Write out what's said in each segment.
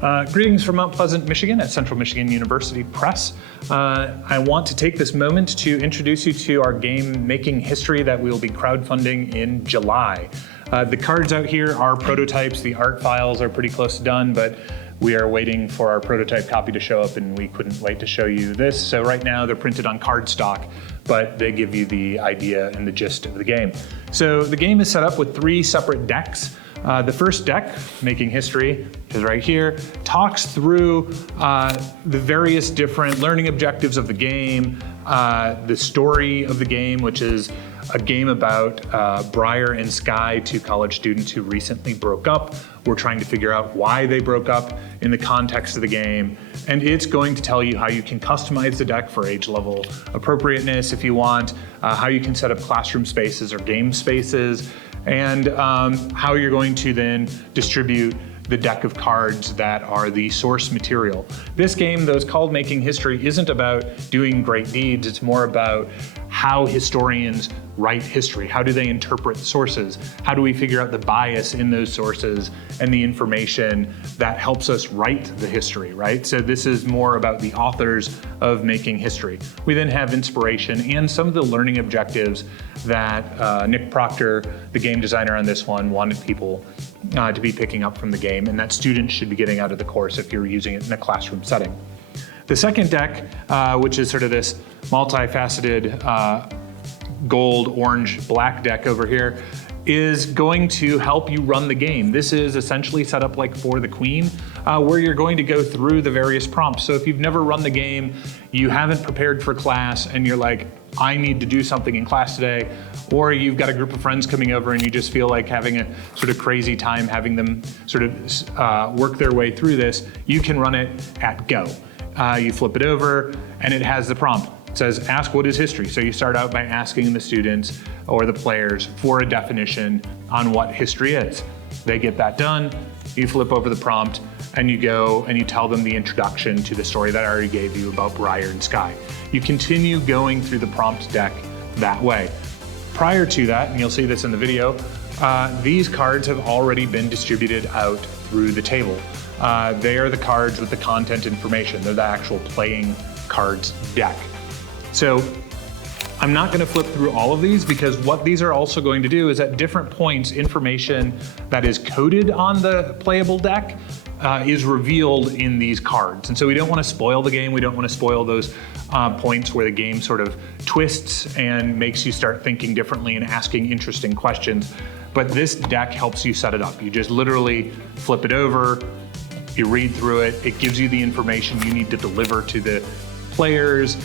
Greetings from Mount Pleasant, Michigan at Central Michigan University Press. I want to take this moment to introduce you to our game making history that we will be crowdfunding in July. The cards out here are prototypes. The art files are pretty close to done, but we are waiting for our prototype copy to show up and we couldn't wait to show you this. So right now they're printed on cardstock, but they give you the idea and the gist of the game. So the game is set up with 3 separate decks. The first deck, Making History, which is right here, talks through the various different learning objectives of the game, the story of the game, which is a game about Briar and Skye, 2 college students who recently broke up. We're trying to figure out why they broke up in the context of the game. And it's going to tell you how you can customize the deck for age level appropriateness if you want, how you can set up classroom spaces or game spaces, and how you're going to then distribute the deck of cards that are the source material. This game, though it's called Making History, isn't about doing great deeds. It's more about how historians write history. How do they interpret sources? How do we figure out the bias in those sources and the information that helps us write the history, right? So this is more about the authors of Making History. We then have inspiration and some of the learning objectives that Nick Proctor, the game designer on this one, wanted people to be picking up from the game, and that students should be getting out of the course if you're using it in a classroom setting. The second deck, which is sort of this multifaceted gold, orange, black deck over here, is going to help you run the game. This is essentially set up like For the Queen, where you're going to go through the various prompts. So if you've never run the game, you haven't prepared for class, and you're like, I need to do something in class today, or you've got a group of friends coming over and you just feel like having a sort of crazy time having them sort of work their way through this, you can run it at go. You flip it over and it has the prompt. It says, ask what is history? So you start out by asking the students or the players for a definition on what history is. They get that done, you flip over the prompt, and you go and you tell them the introduction to the story that I already gave you about Briar and Skye. You continue going through the prompt deck that way. Prior to that, and you'll see this in the video, these cards have already been distributed out through the table. They are the cards with the content information. They're the actual playing cards deck. So I'm not going to flip through all of these, because what these are also going to do is at different points, information that is coded on the playable deck is revealed in these cards. And so we don't want to spoil the game. We don't want to spoil those points where the game sort of twists and makes you start thinking differently and asking interesting questions. But this deck helps you set it up. You just literally flip it over, you read through it, it gives you the information you need to deliver to the players.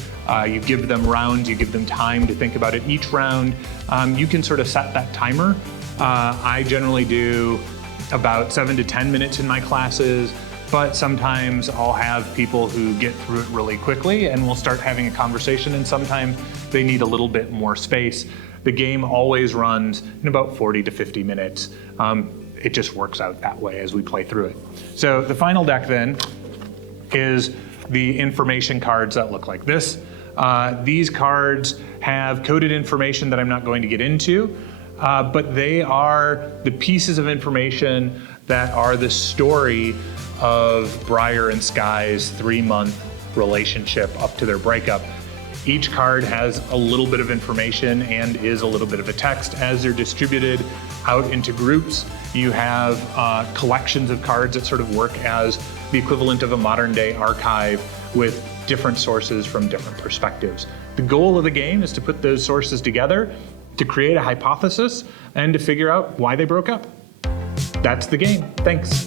You give them rounds, you give them time to think about it each round. You can sort of set that timer. I generally do about 7 to 10 minutes in my classes, but sometimes I'll have people who get through it really quickly and we'll start having a conversation, and sometimes they need a little bit more space. The game always runs in about 40 to 50 minutes. It just works out that way as we play through it. So the final deck then is the information cards that look like this. These cards have coded information that I'm not going to get into, but they are the pieces of information that are the story of Briar and Skye's 3-month relationship up to their breakup. Each card has a little bit of information and is a little bit of a text. As they're distributed out into groups, you have collections of cards that sort of work as the equivalent of a modern day archive with different sources from different perspectives. The goal of the game is to put those sources together to create a hypothesis and to figure out why they broke up. That's the game. Thanks.